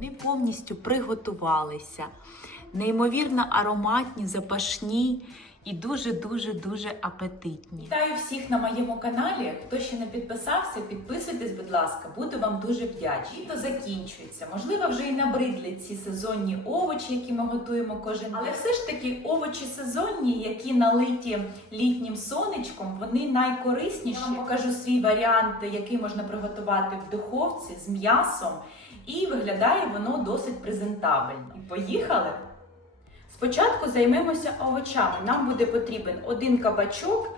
Вони повністю приготувалися. Неймовірно ароматні, запашні і дуже-дуже дуже апетитні. Вітаю всіх на моєму каналі. Хто ще не підписався, підписуйтесь, будь ласка, буду вам дуже вдячна. Літо закінчується. Можливо, вже і набридли ці сезонні овочі, які ми готуємо кожен день. Але все ж таки овочі сезонні, які налиті літнім сонечком, вони найкорисніші. Я вам покажу свій варіант, який можна приготувати в духовці з м'ясом. І виглядає воно досить презентабельно. І поїхали! Спочатку займемося овочами. Нам буде потрібен один кабачок,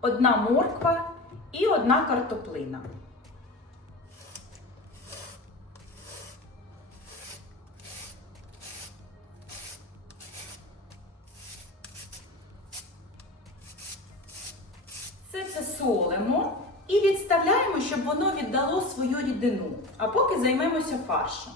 одна морква і одна картоплина. Все солимо і відставляємо, щоб воно віддало свою рідину. А поки займемося фаршем.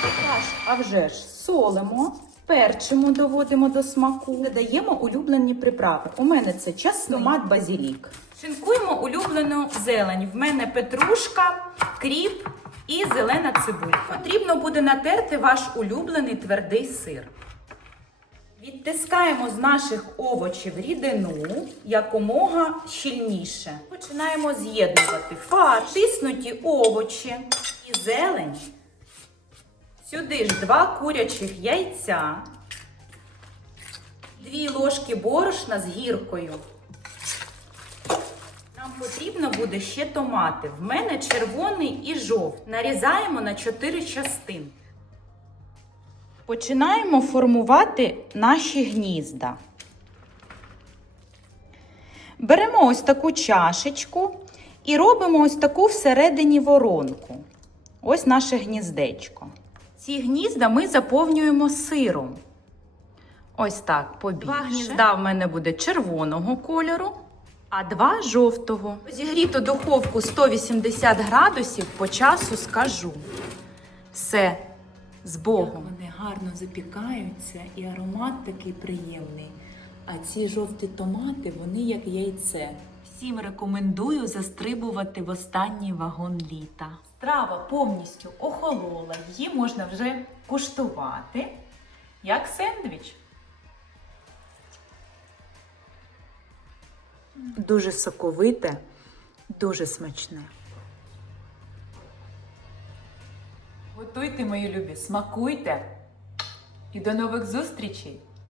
Фарш, а вже ж солимо, перчимо, доводимо до смаку, додаємо улюблені приправи. У мене це часник, томат, базілік. Шинкуємо улюблену зелень. В мене петрушка, кріп і зелена цибулька. Потрібно буде натерти ваш улюблений твердий сир. Відтискаємо з наших овочів рідину якомога щільніше. Починаємо з'єднувати фарш, тиснуті овочі і зелень. Сюди ж два курячих яйця, дві ложки борошна з гіркою. Нам потрібно буде ще томати. В мене червоний і жовтий. Нарізаємо на 4 частини. Починаємо формувати наші гнізда. Беремо ось таку чашечку і робимо ось таку всередині воронку. Ось наше гніздечко. Ці гнізда ми заповнюємо сиром. Ось так, побільше. Два гнізда в мене буде червоного кольору, а два жовтого. Зігріту духовку 180 градусів по часу скажу. Все, з Богом. Вони гарно запікаються і аромат такий приємний. А ці жовті томати, вони як яйце. Всім рекомендую застрибувати в останній вагон літа. Страва повністю охолола, її можна вже куштувати як сендвіч. Дуже соковите, дуже смачне. Готуйте, мої любі, смакуйте і до нових зустрічей!